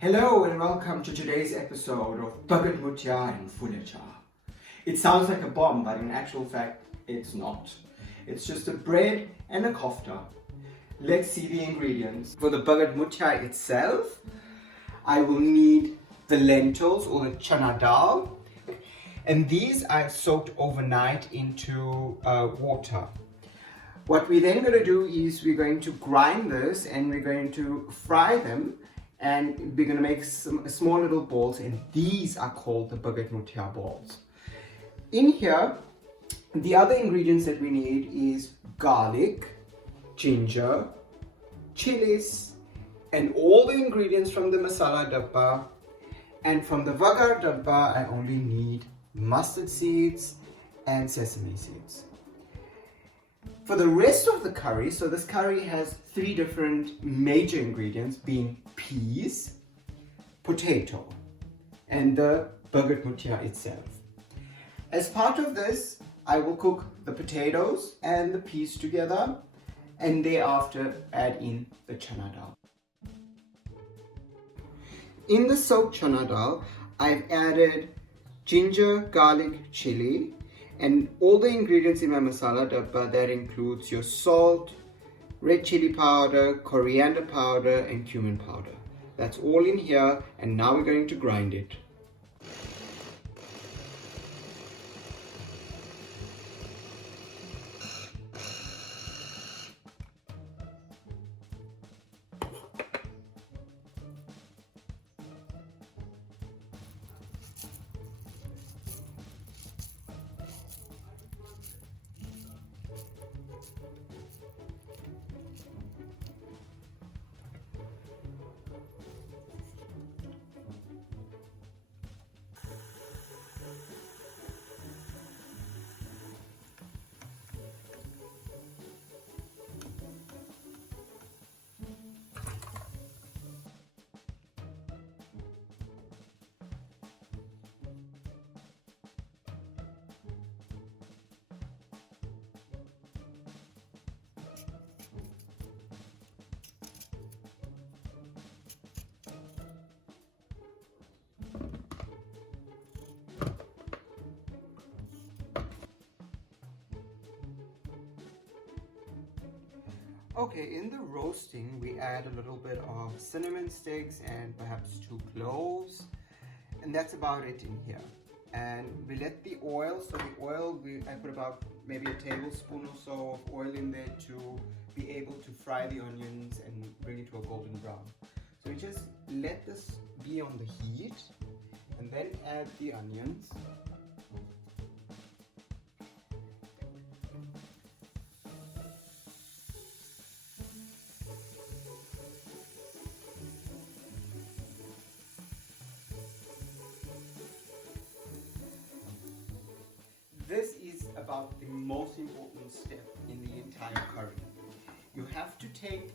Hello and welcome to today's episode of Bhagat Moothia and fooletcha. It sounds like a bomb, but in actual fact, it's not. It's just a bread and a kofta. Let's see the ingredients. For the Bhagat Moothia itself, I will need the lentils or the Chana Dal, and these I've soaked overnight into water. What we're then going to do is we're going to grind this and we're going to fry them, and we're going to make some small little balls, and these are called the Bhagat Moothia balls. In here, the other ingredients that we need is garlic, ginger, chilies, and all the ingredients from the masala dabba. And from the vagar dabba, I only need mustard seeds and sesame seeds. For the rest of the curry, so this curry has three different major ingredients, being peas, potato, and the Bhagat Moothia itself. As part of this, I will cook the potatoes and the peas together, and thereafter add in the Chana Dal. In the soaked Chana Dal, I've added ginger, garlic, chili, and all the ingredients in my masala dabba. That includes your salt, red chili powder, coriander powder, and cumin powder. That's all in here, and now we're going to grind it. Okay, in the roasting, we add a little bit of cinnamon sticks and perhaps 2 cloves, and that's about it in here. And we let the oil, so the oil, I put about maybe a tablespoon or so of oil in there to be able to fry the onions and bring it to a golden brown. So we just let this be on the heat and then add the onions. This is about the most important step in the entire curry. You have to take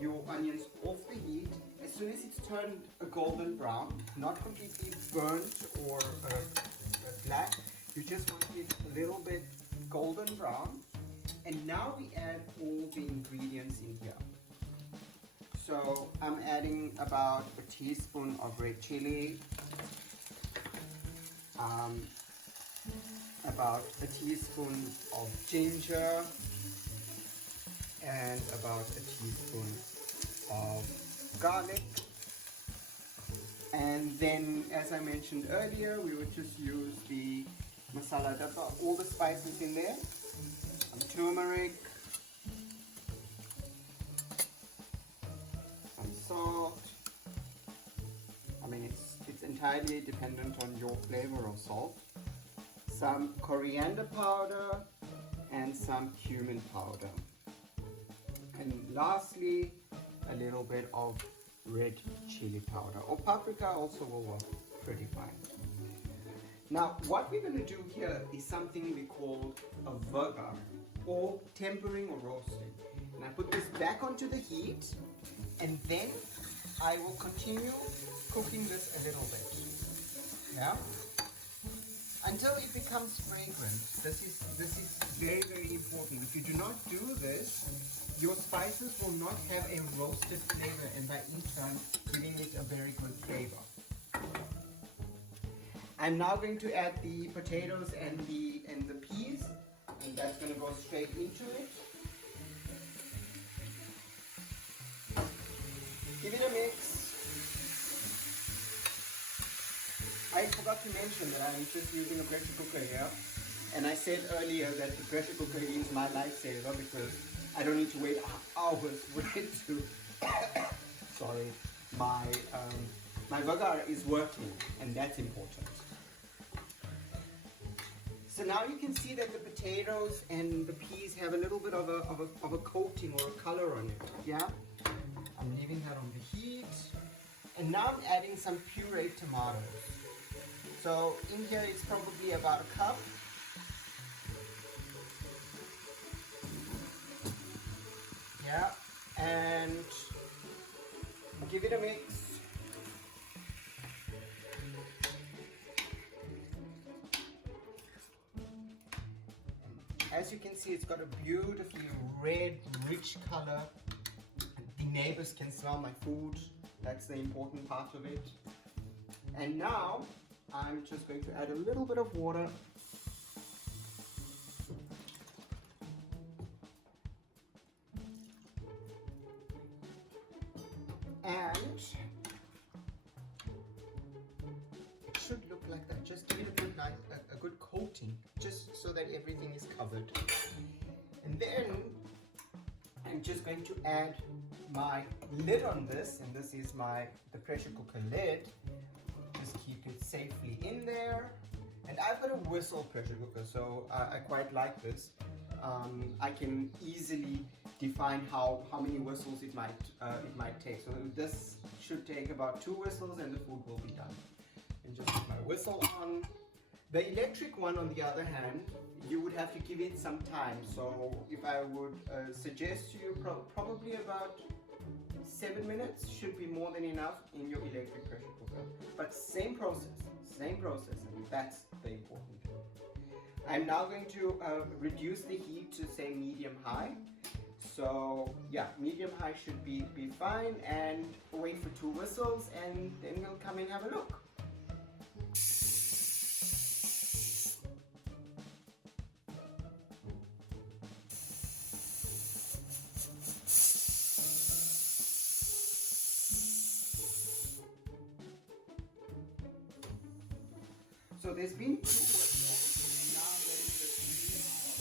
your onions off the heat as soon as it's turned a golden brown, not completely burnt or black. You just want it a little bit golden brown. And now we add all the ingredients in here. So I'm adding about a teaspoon of red chili, about a teaspoon of ginger, and about a teaspoon of garlic. And then, as I mentioned earlier, we would just use the masala dabba, all the spices in there, some turmeric, some salt. I mean, it's entirely dependent on your flavor of salt. Some coriander powder and some cumin powder. And lastly, a little bit of red chili powder, or paprika also will work pretty fine. Now, what we're going to do here is something we call a vagar, or tempering or roasting. And I put this back onto the heat, and then I will continue cooking this a little bit. Yeah? Until it becomes fragrant. This is very, very important. If you do not do this, your spices will not have a roasted flavor, and by in turn giving it a very good flavor. I'm now going to add the potatoes and the peas, and that's going to go straight into it. Give it a mix. I forgot to mention that I'm just using a pressure cooker here, and I said earlier that the pressure cooker is my lifesaver because I don't need to wait hours for it to. Sorry, my burger is working, and that's important. So now you can see that the potatoes and the peas have a little bit of a coating or a color on it. Yeah, I'm leaving that on the heat, and now I'm adding some pureed tomatoes. So in here it's probably about a cup. Yeah, and give it a mix. As you can see, it's got a beautifully red, rich color. The neighbors can smell my food. That's the important part of it. And now I'm just going to add a little bit of water. And it should look like that. Just give it a good coating, just so that everything is covered. And then I'm just going to add my lid on this, and this is the pressure cooker lid. Just keep it safely in there. And I've got a whistle pressure cooker, so I quite like this. I can easily define how many whistles it might take. So this should take about 2 whistles, and the food will be done. And just put my whistle on. The electric one, on the other hand, you would have to give it some time. So if I would suggest to you, probably about 7 minutes should be more than enough in your electric pressure cooker. But same process, and that's the important thing. I'm now going to reduce the heat to say medium-high. So yeah, medium-high should be fine, and wait for 2 whistles, and then we'll come and have a look. So there's been 2 whistles, and now I'm letting the steam out.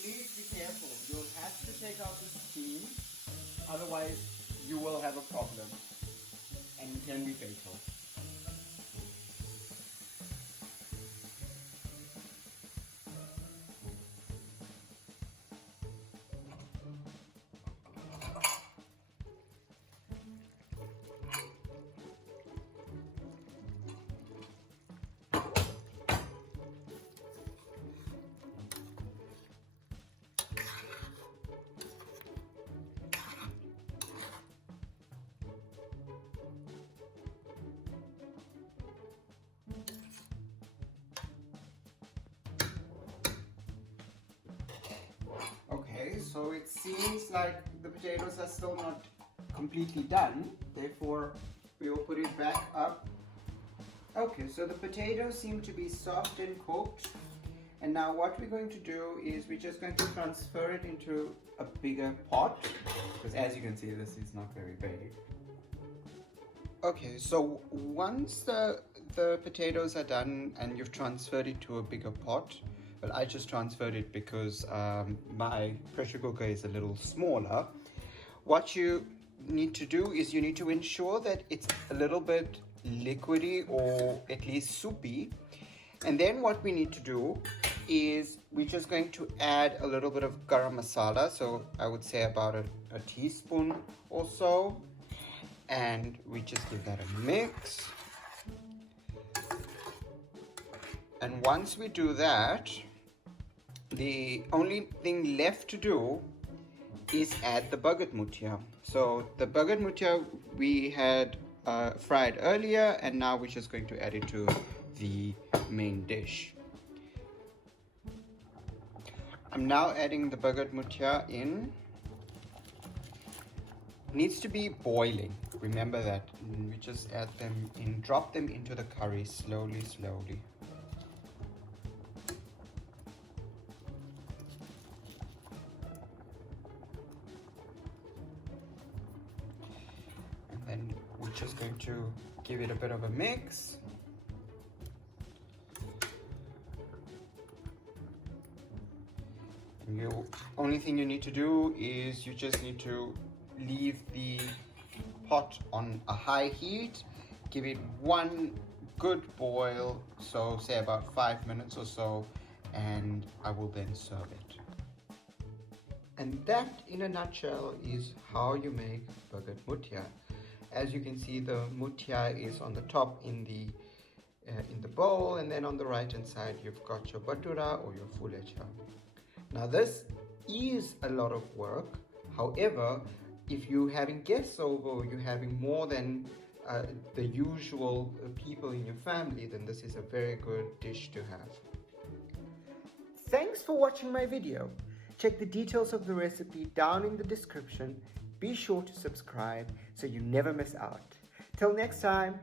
Please be careful. You'll have to take out the steam, otherwise you will have a problem, and it can be fatal. Okay, so it seems like the potatoes are still not completely done, therefore we will put it back up. Okay, so the potatoes seem to be soft and cooked, and now what we're going to do is we're just going to transfer it into a bigger pot, because as you can see, this is not very big. Okay, so once the potatoes are done and you've transferred it to a bigger pot, well, I just transferred it because my pressure cooker is a little smaller. What you need to do is you need to ensure that it's a little bit liquidy or at least soupy. And then what we need to do is we're just going to add a little bit of garam masala. So I would say about a teaspoon or so. And we just give that a mix. And once we do that, the only thing left to do is add the Bhagat Moothia. So the Bhagat Moothia, we had fried earlier, and now we're just going to add it to the main dish. I'm now adding the Bhagat Moothia in. Needs to be boiling. Remember that. We just add them in, drop them into the curry slowly, slowly. And then we're just going to give it a bit of a mix. And the only thing you need to do is you just need to leave the pot on a high heat, give it one good boil, so say about 5 minutes or so, and I will then serve it. And that in a nutshell is how you make Bhagat Moothia. As you can see, the Moothia is on the top in the bowl, and then on the right hand side you've got your batura or your fooletcha. Now this is a lot of work. However, if you're having guests over or you're having more than the usual people in your family, then this is a very good dish to have. Thanks for watching my video. Check the details of the recipe down in the description. Be sure to subscribe so you never miss out. Till next time.